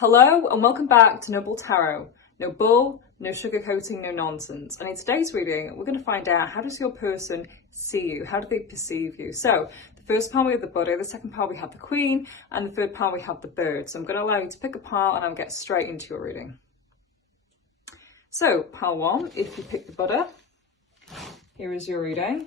Hello and welcome back to Noble Tarot. No bull, no sugarcoating, no nonsense. And in today's reading, we're going to find out, how does your person see you? How do they perceive you? So the first pile we have the Buddha, the second pile we have the Queen, and the third pile we have the Bird. So I'm going to allow you to pick a pile and I'll get straight into your reading. So pile 1, if you pick the Buddha, here is your reading.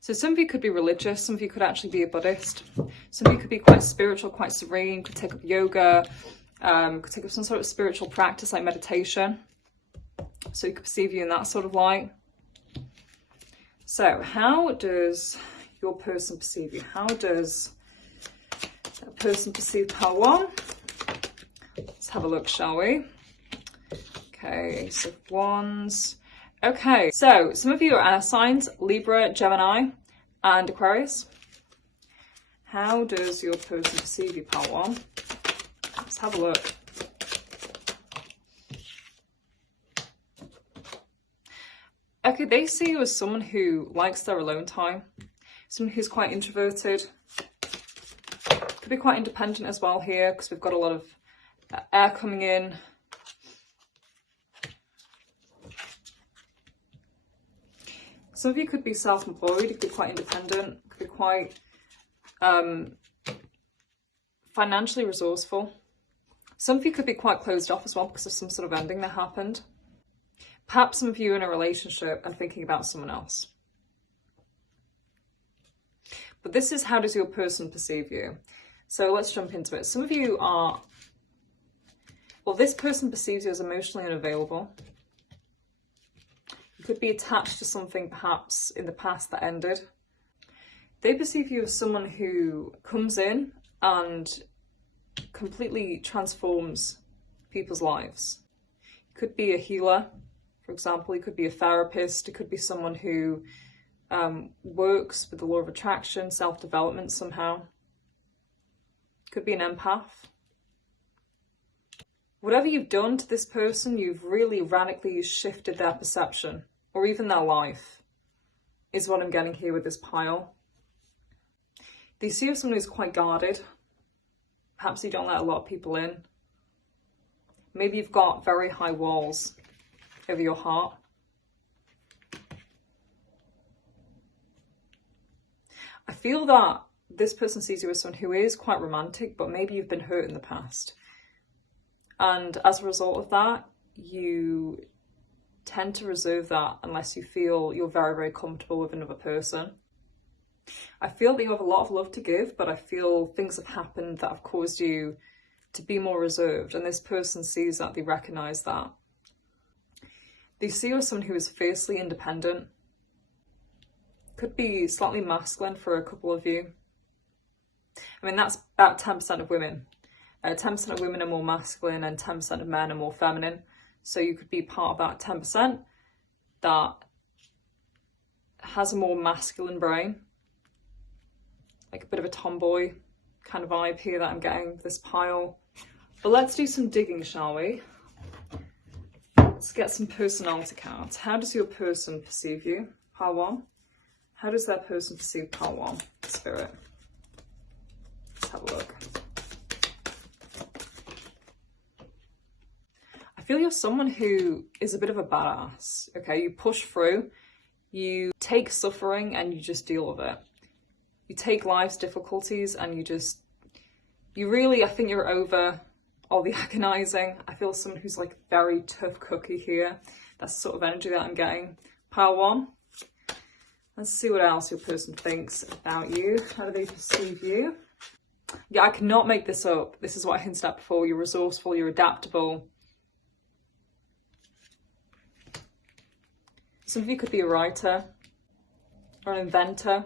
So some of you could be religious, some of you could actually be a Buddhist, some of you could be quite spiritual, quite serene, could take up yoga, could take up some sort of spiritual practice like meditation. So you could perceive you in that sort of light. So how does your person perceive you? How does that person perceive pile 1? Let's have a look, shall we? Okay, Ace of Wands. Okay, so some of you are air signs, Libra, Gemini, and Aquarius. How does your person perceive you, pile 1? Let's have a look. Okay, they see you as someone who likes their alone time, someone who's quite introverted, could be quite independent as well here, because we've got a lot of air coming in. Some of you could be self-employed, could be quite independent, could be quite financially resourceful. Some of you could be quite closed off as well because of some sort of ending that happened. Perhaps some of you are in a relationship and thinking about someone else. But this is, how does your person perceive you? So let's jump into it. Some of you are, well, this person perceives you as emotionally unavailable. Could be attached to something perhaps in the past that ended. They perceive you as someone who comes in and completely transforms people's lives. You could be a healer, for example. You could be a therapist. It could be someone who works with the law of attraction, self-development somehow. Could be an empath. Whatever you've done to this person, you've really radically shifted their perception, or even their life, is what I'm getting here with this pile. They see you as someone who's quite guarded. Perhaps you don't let a lot of people in. Maybe you've got very high walls over your heart. I feel that this person sees you as someone who is quite romantic, but maybe you've been hurt in the past. And as a result of that, you tend to reserve that unless you feel you're very, very comfortable with another person. I feel that you have a lot of love to give, but I feel things have happened that have caused you to be more reserved. And this person sees that, they recognize that. They see you as someone who is fiercely independent. Could be slightly masculine for a couple of you. I mean, that's about 10% of women. 10% of women are more masculine and 10% of men are more feminine. So you could be part of that 10% that has a more masculine brain, like a bit of a tomboy kind of vibe here that I'm getting with this pile. But let's do some digging, shall we? Let's get some personality cards. How does your person perceive you, pile 1? How does that person perceive pile 1, Spirit? Let's have a look. I feel you're someone who is a bit of a badass, okay? You push through, you take suffering and you just deal with it. You take life's difficulties and you really, I think you're over all the agonizing. I feel someone who's like very tough cookie here. That's the sort of energy that I'm getting. Pile 1. Let's see what else your person thinks about you. How do they perceive you? Yeah, I cannot make this up. This is what I hinted at before. You're resourceful, you're adaptable. Some of you could be a writer or an inventor.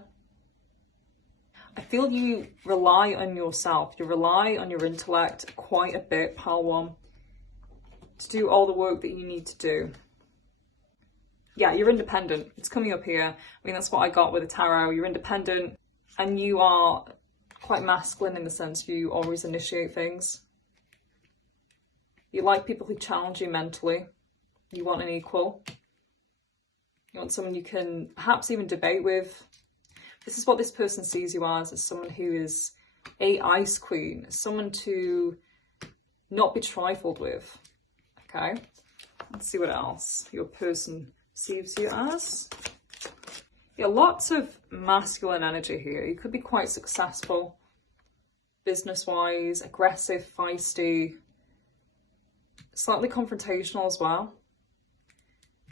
I feel you rely on yourself. You rely on your intellect quite a bit, pile 1, to do all the work that you need to do. Yeah, you're independent. It's coming up here. I mean, that's what I got with the tarot. You're independent and you are quite masculine in the sense you always initiate things. You like people who challenge you mentally. You want an equal. You want someone you can perhaps even debate with. This is what this person sees you as someone who is a ice queen, someone to not be trifled with. Okay, let's see what else your person perceives you as. Yeah, lots of masculine energy here. You could be quite successful, business-wise, aggressive, feisty, slightly confrontational as well.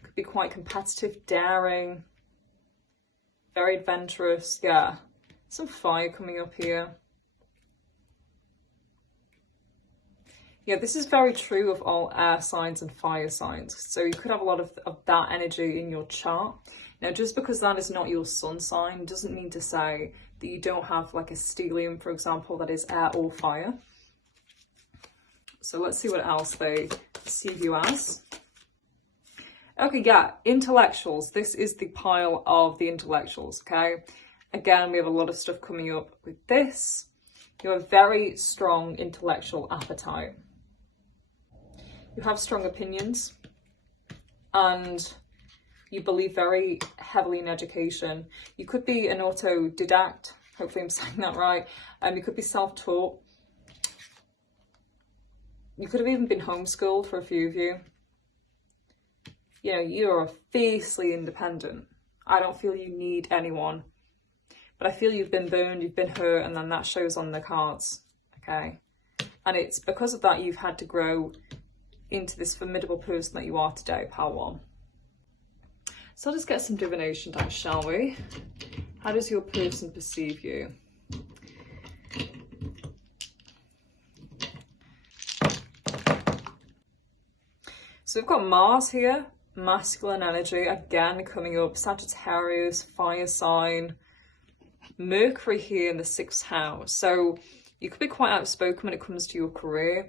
Could be quite competitive, daring, very adventurous. Yeah, some fire coming up here. Yeah, this is very true of all air signs and fire signs. So you could have a lot of that energy in your chart. Now, just because that is not your sun sign doesn't mean to say that you don't have like a stellium, for example, that is air or fire. So let's see what else they perceive you as. Okay, yeah, intellectuals. This is the pile of the intellectuals, okay? Again, we have a lot of stuff coming up with this. You have very strong intellectual appetite. You have strong opinions and you believe very heavily in education. You could be an autodidact, hopefully I'm saying that right. You could be self-taught. You could have even been homeschooled for a few of you. You know, you're fiercely independent. I don't feel you need anyone. But I feel you've been burned, you've been hurt, and then that shows on the cards, okay? And it's because of that you've had to grow into this formidable person that you are today, pile one. So let's get some divination done, shall we? How does your person perceive you? So we've got Mars here, masculine energy, again coming up, Sagittarius, fire sign, Mercury here in the 6th house. So you could be quite outspoken when it comes to your career.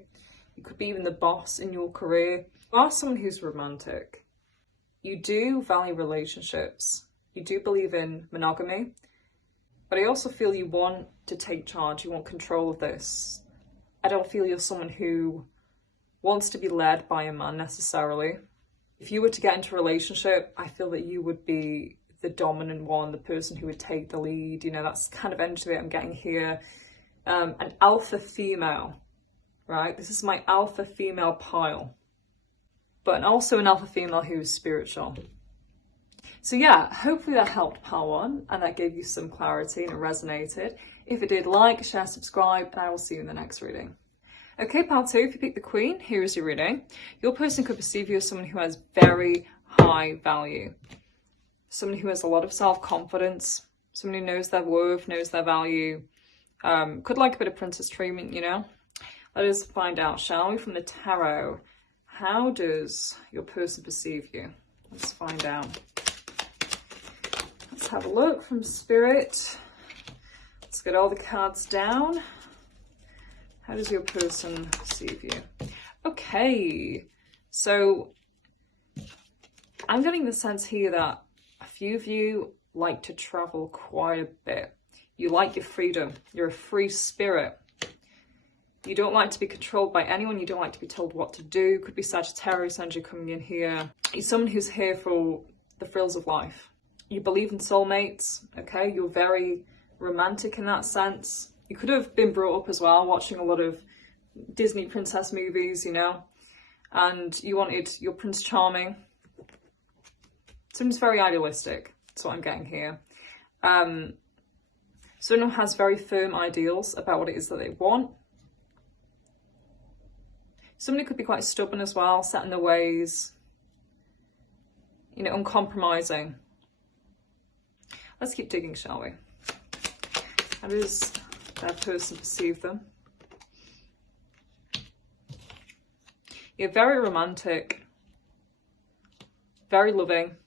You could be even the boss in your career. You are someone who's romantic. You do value relationships. You do believe in monogamy. But I also feel you want to take charge. You want control of this. I don't feel you're someone who wants to be led by a man necessarily. If you were to get into a relationship, I feel that you would be the dominant one, the person who would take the lead. You know, that's kind of energy that I'm getting here. An alpha female, right? This is my alpha female pile. But also an alpha female who is spiritual. So yeah, hopefully that helped pile one and that gave you some clarity and it resonated. If it did, like, share, subscribe, and I will see you in the next reading. Okay, pile two, if you pick the Queen, here is your reading. Your person could perceive you as someone who has very high value. Someone who has a lot of self-confidence. Someone who knows their worth, knows their value. Could like a bit of princess treatment, you know. Let us find out, shall we, from the tarot. How does your person perceive you? Let's find out. Let's have a look from Spirit. Let's get all the cards down. How does your person perceive you? Okay, so I'm getting the sense here that a few of you like to travel quite a bit. You like your freedom. You're a free spirit. You don't like to be controlled by anyone. You don't like to be told what to do. Could be Sagittarius energy coming in here. You're someone who's here for the thrills of life. You believe in soulmates, okay? You're very romantic in that sense. You could have been brought up as well, watching a lot of Disney princess movies, you know, and you wanted your Prince Charming. Someone's very idealistic. That's what I'm getting here. Someone has very firm ideals about what it is that they want. Somebody could be quite stubborn as well, set in their ways, you know, uncompromising. Let's keep digging, shall we? How does that person perceive them? You're very romantic, very loving.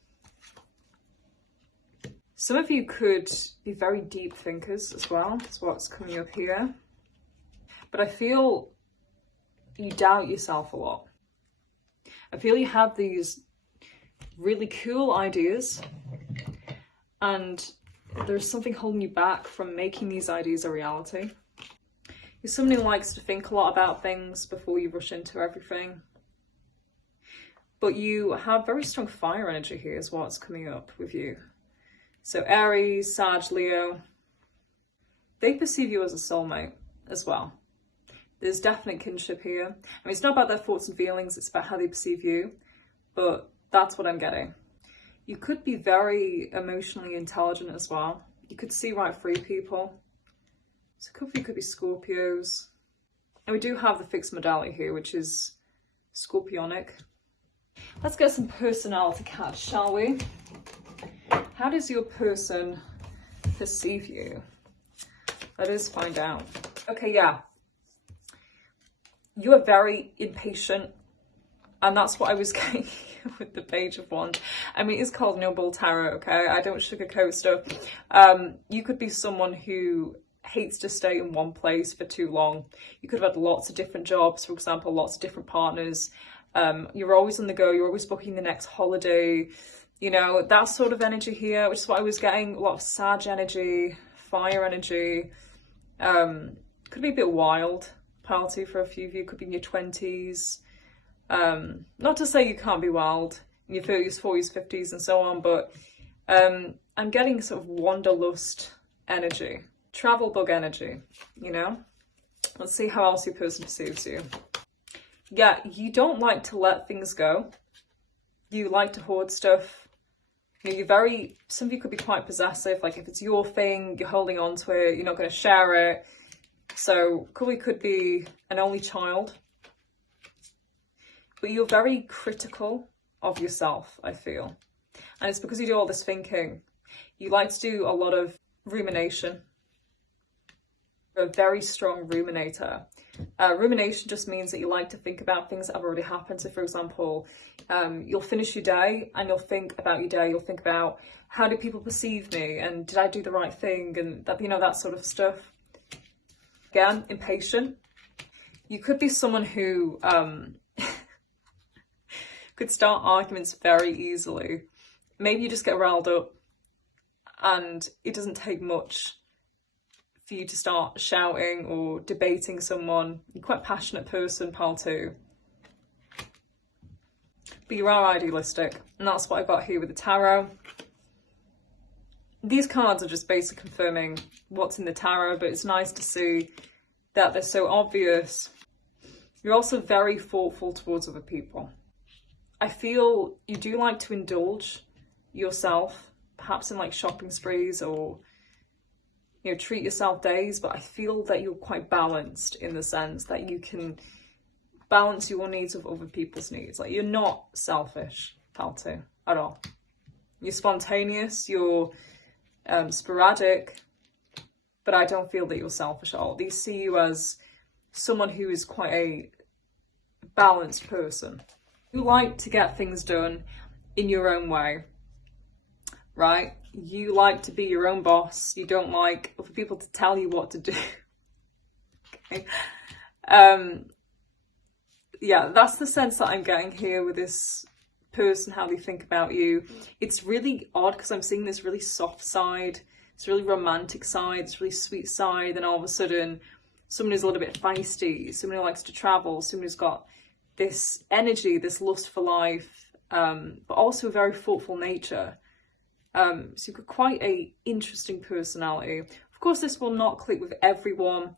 Some of you could be very deep thinkers as well. That's what's coming up here. But I feel you doubt yourself a lot. I feel you have these really cool ideas and there's something holding you back from making these ideas a reality. You're somebody who likes to think a lot about things before you rush into everything. but you have very strong fire energy here is what's coming up with you. So Aries, Sag, Leo, they perceive you as a soulmate as well. There's definite kinship here. I mean, it's not about their thoughts and feelings, it's about how they perceive you, but that's what I'm getting. You could be very emotionally intelligent as well. You could see right through people. So a couple of you could be Scorpios. And we do have the fixed modality here, which is Scorpionic. Let's get some personality cards, shall we? How does your person perceive you? Let us find out. Okay, yeah. You are very impatient. And that's what I was getting with the Page of Wands. I mean, it's called Noble Tarot, okay? I don't sugarcoat stuff. You could be someone who hates to stay in one place for too long. You could have had lots of different jobs, for example, lots of different partners. You're always on the go. You're always booking the next holiday. You know, that sort of energy here, which is what I was getting. A lot of Sag energy, fire energy. Could be a bit wild, party for a few of you. Could be in your 20s. Not to say you can't be wild in your 30s, 40s, 50s and so on, but I'm getting sort of wanderlust energy, travel bug energy, you know? Let's see how else your person perceives you. Yeah, you don't like to let things go. You like to hoard stuff. You know, you're very, some of you could be quite possessive, like if it's your thing, you're holding on to it, you're not going to share it. So Kuli could be an only child. But you're very critical of yourself, I feel. And it's because you do all this thinking. You like to do a lot of rumination. You're a very strong ruminator. Rumination just means that you like to think about things that have already happened. So for example, you'll finish your day and you'll think about your day. You'll think about, how do people perceive me? And did I do the right thing? And that, you know, that sort of stuff. Again, impatient. You could be someone who could start arguments very easily. Maybe you just get riled up and it doesn't take much for you to start shouting or debating someone. You're quite a passionate person, pal too. But you are idealistic, and that's what I got here with the tarot. These cards are just basically confirming what's in the tarot, but it's nice to see that they're so obvious. You're also very thoughtful towards other people. I feel you do like to indulge yourself, perhaps in like shopping sprees or, you know, treat yourself days, but I feel that you're quite balanced in the sense that you can balance your needs with other people's needs. Like, you're not selfish, Paltu, at all. You're spontaneous, you're sporadic, but I don't feel that you're selfish at all. These see you as someone who is quite a balanced person. You like to get things done in your own way, right? You like to be your own boss. You don't like other people to tell you what to do. Okay. Yeah, that's the sense that I'm getting here with this person, how they think about you. It's really odd because I'm seeing this really soft side, this really romantic side, this really sweet side, and all of a sudden someone who's a little bit feisty, someone who likes to travel, someone who's got this energy, this lust for life, but also a very thoughtful nature. So you've got quite a interesting personality. Of course, this will not click with everyone,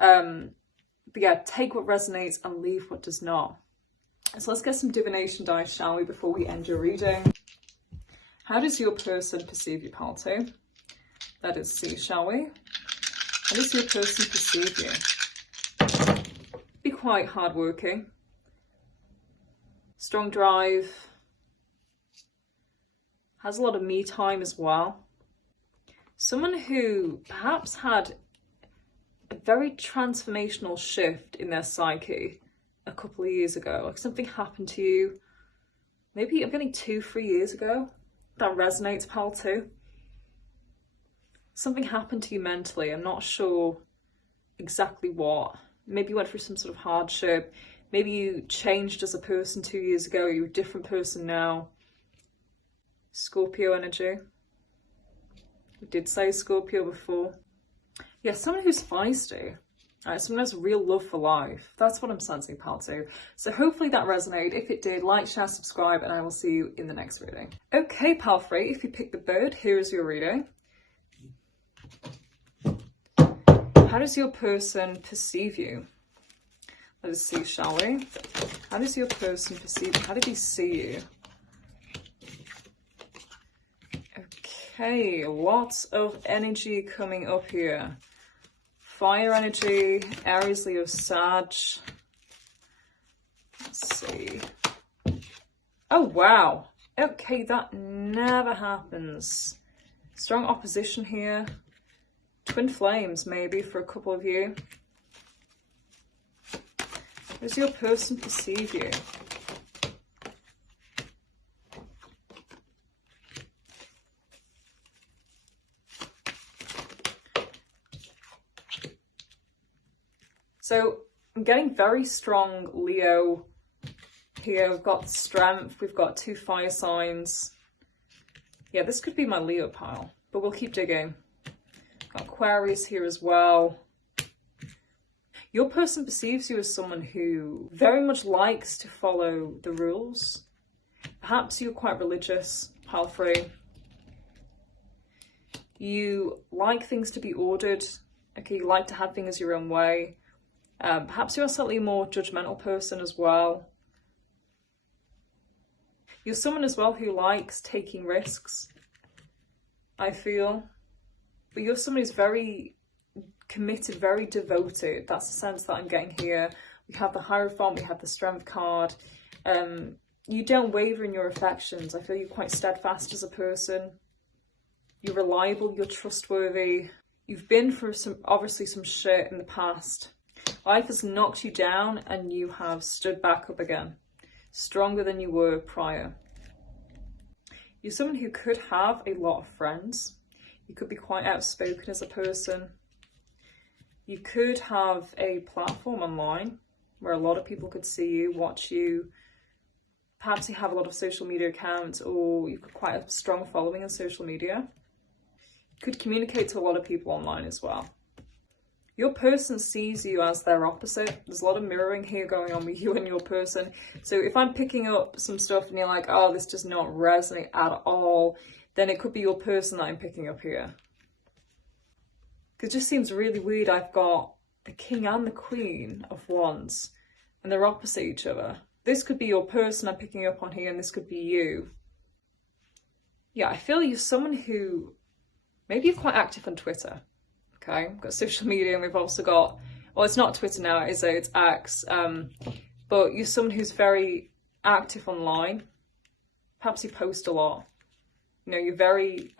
but yeah, take what resonates and leave what does not. So let's get some divination dice, shall we, before we end your reading. How does your person perceive you, Paltu? Let us see, shall we? How does your person perceive you? Be quite hardworking. Strong drive. Has a lot of me time as well. Someone who perhaps had a very transformational shift in their psyche a couple of years ago. Like something happened to you, maybe I'm getting 2-3 years ago. That resonates, pal, too. Something happened to you mentally. I'm not sure exactly what. Maybe you went through some sort of hardship. Maybe you changed as a person 2 years ago. You're a different person now. Scorpio energy. We did say Scorpio before. Yeah, someone who's feisty. Alright, someone has real love for life. That's what I'm sensing, pal too. So hopefully that resonated. If it did, like, share, subscribe, and I will see you in the next reading. Okay, pal 3, if you picked the bird, here is your reading. How does your person perceive you? Let us see, shall we? How does your person perceive you? How did he see you? Okay, lots of energy coming up here. Fire energy, Aries, Leo, Sag. Let's see. Oh, wow. Okay, that never happens. Strong opposition here. Twin flames, maybe, for a couple of you. How does your person perceive you? So I'm getting very strong Leo here. We've got strength. We've got 2 fire signs. Yeah, this could be my Leo pile, but we'll keep digging. Got Aquarius here as well. Your person perceives you as someone who very much likes to follow the rules. Perhaps you're quite religious, pile 3. You like things to be ordered. Okay, you like to have things your own way. Perhaps you're a slightly more judgmental person as well. You're someone as well who likes taking risks, I feel. But you're someone who's very committed, very devoted. That's the sense that I'm getting here. We have the Hierophant, we have the Strength card. You don't waver in your affections. I feel you're quite steadfast as a person. You're reliable, you're trustworthy. You've been through obviously some shit in the past. Life has knocked you down and you have stood back up again, stronger than you were prior. You're someone who could have a lot of friends. You could be quite outspoken as a person. You could have a platform online where a lot of people could see you, watch you. Perhaps you have a lot of social media accounts, or you've got quite a strong following on social media. You could communicate to a lot of people online as well. Your person sees you as their opposite. There's a lot of mirroring here going on with you and your person. So if I'm picking up some stuff and you're like, oh, this does not resonate at all, then it could be your person that I'm picking up here. Because it just seems really weird. I've got the King and the Queen of Wands and they're opposite each other. This could be your person I'm picking up on here, and this could be you. Yeah, I feel you're someone who, maybe you're quite active on Twitter. Okay, we've got social media, and we've also got, well, it's not Twitter now, is it? It's X. But you're someone who's very active online. Perhaps you post a lot. You know, you're very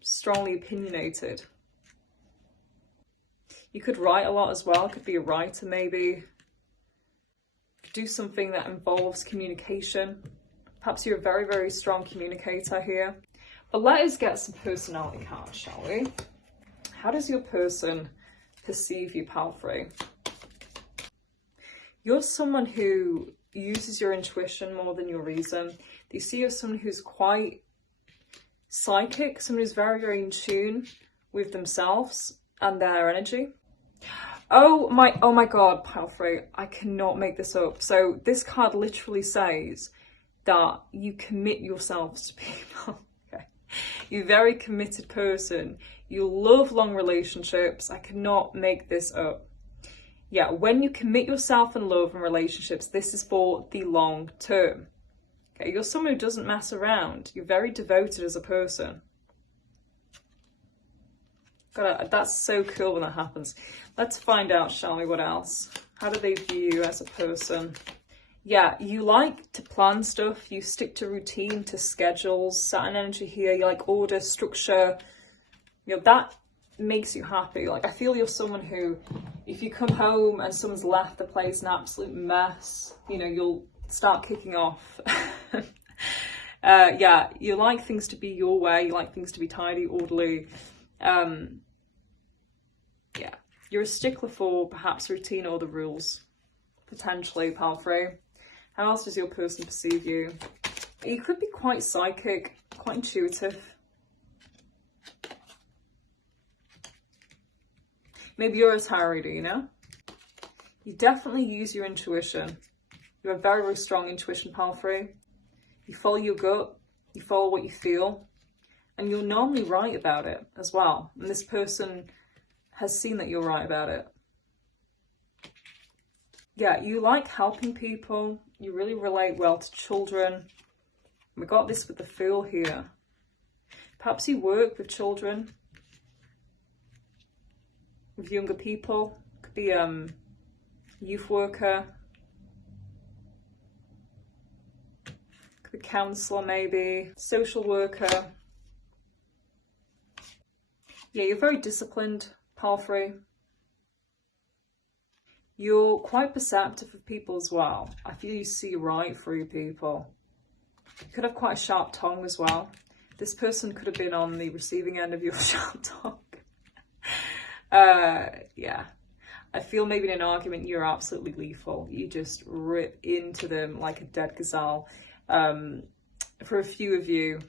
strongly opinionated. You could write a lot as well. Could be a writer, maybe. Could do something that involves communication. Perhaps you're a very, very strong communicator here. But let us get some personality cards, shall we? How does your person perceive you, pal 3? You're someone who uses your intuition more than your reason. They see you as someone who's quite psychic, someone who's very, very in tune with themselves and their energy. Oh my god, pile 3, I cannot make this up. So this card literally says that you commit yourselves to people. Okay. You're a very committed person. You love long relationships. I cannot make this up. Yeah, when you commit yourself in love and relationships, this is for the long term. Okay, you're someone who doesn't mess around. You're very devoted as a person. God, that's so cool when that happens. Let's find out, shall we, what else? How do they view you as a person? Yeah, you like to plan stuff. You stick to routine, to schedules. Saturn energy here. You like order, structure. You know, that makes you happy. Like, I feel you're someone who, if you come home and someone's left the place an absolute mess, you know, you'll start kicking off. Yeah, you like things to be your way. You like things to be tidy, orderly. Yeah, you're a stickler for perhaps routine or the rules. Potentially, pal 3. How else does your person perceive you? You could be quite psychic, quite intuitive. Maybe you're a tarot reader, you know? You definitely use your intuition. You have very, very strong intuition, pile 3. You follow your gut, you follow what you feel, and you're normally right about it as well. And this person has seen that you're right about it. Yeah, you like helping people. You really relate well to children. We got this with the Fool here. Perhaps you work with children, with younger people. Could be youth worker. Could be counsellor maybe. Social worker. Yeah, you're very disciplined, pile 3. You're quite perceptive of people as well. I feel you see right through people. You could have quite a sharp tongue as well. This person could have been on the receiving end of your sharp tongue. Yeah. I feel maybe in an argument you're absolutely lethal. You just rip into them like a dead gazelle. For a few of you,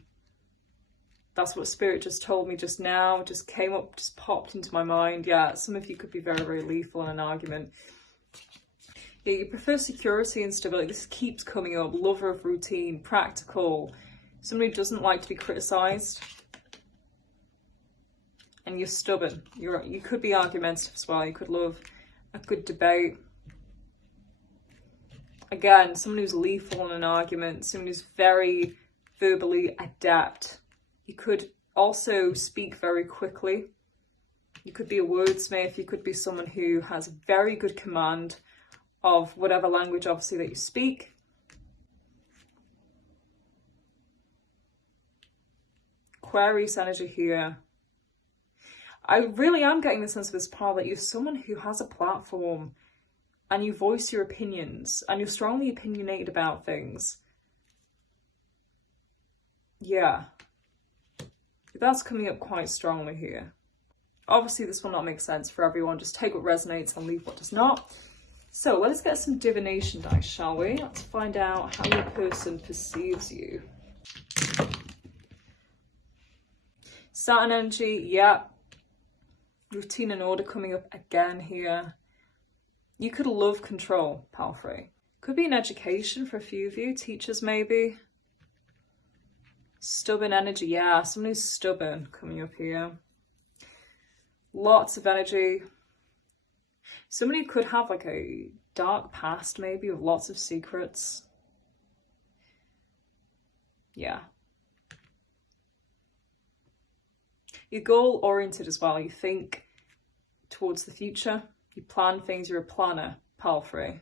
that's what Spirit just told me just now, just came up, just popped into my mind. Yeah, some of you could be very, very lethal in an argument. Yeah, you prefer security and stability. This keeps coming up. Lover of routine, practical. Somebody who doesn't like to be criticised. And you're stubborn. You could be argumentative as well. You could love a good debate. Again, someone who's lethal in an argument. Someone who's very verbally adept. You could also speak very quickly. You could be a wordsmith. You could be someone who has very good command of whatever language, obviously, that you speak. Aquarius energy here. I really am getting the sense of this pile that you're someone who has a platform and you voice your opinions and you're strongly opinionated about things. Yeah. That's coming up quite strongly here. Obviously, this will not make sense for everyone. Just take what resonates and leave what does not. So let's get some divination dice, shall we? Let's find out how your person perceives you. Saturn energy, yeah. Routine and order coming up again here. You could love control, pile 3. Could be an education for a few of you, teachers maybe. Stubborn energy, yeah, someone who's stubborn coming up here. Lots of energy. Somebody could have like a dark past maybe with lots of secrets. Yeah. You're goal-oriented as well. You think towards the future. You plan things. You're a planner, pile 3.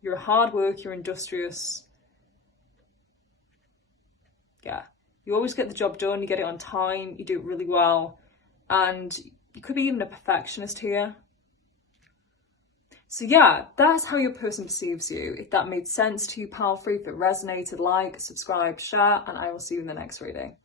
You're a hard worker. You're industrious. Yeah. You always get the job done. You get it on time. You do it really well. And you could be even a perfectionist here. So yeah, that's how your person perceives you. If that made sense to you, pile 3, if it resonated, like, subscribe, share, and I will see you in the next reading.